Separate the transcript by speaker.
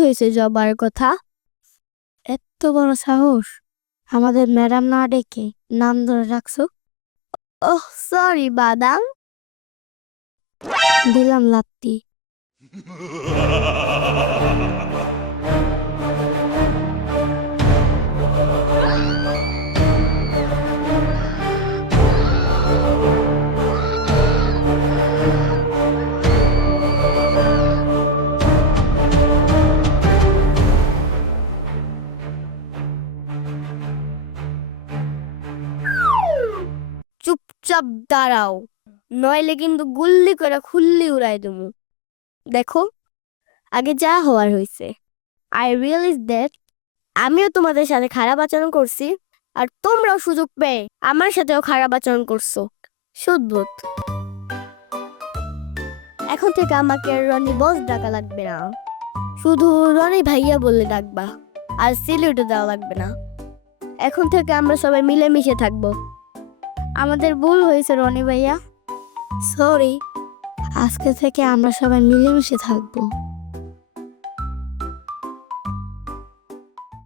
Speaker 1: হয়েছে জবার কথা? এত বড় সাহস। আমাদের ম্যাডাম না ডেকে নাম ধরে রাখছো? ওহ, সরি, বাদাম। দিলাম লাত্তি। চুপচাপ দাঁড়াও। নইলে কিন্তু গুল্লি করে খুল্লি উড়াই দেবো। দেখো, আগে যা হওয়ার হয়েছে আই রিয়েলাইজ দ্যাট আমিও তোমাদের সাথে খারাপ আচরণ করছি আর তোমরাও সুযোগ পেয়ে আমার সাথেও খারাপ আচরণ করছ। সুদ্ভুত এখন থেকে আমাকে রনি বস ডাকা লাগবে না। শুধু রনি ভাইয়া বলে ডাকবা আর সিলিউটে দেওয়া লাগবে না। এখন থেকে আমরা সবাই মিলেমিশে থাকব। আমাদের ভুল হয়েছে রনি ভাইয়া। সরি আজকে থেকে আমরা সবাই মিলেমিশে থাকব।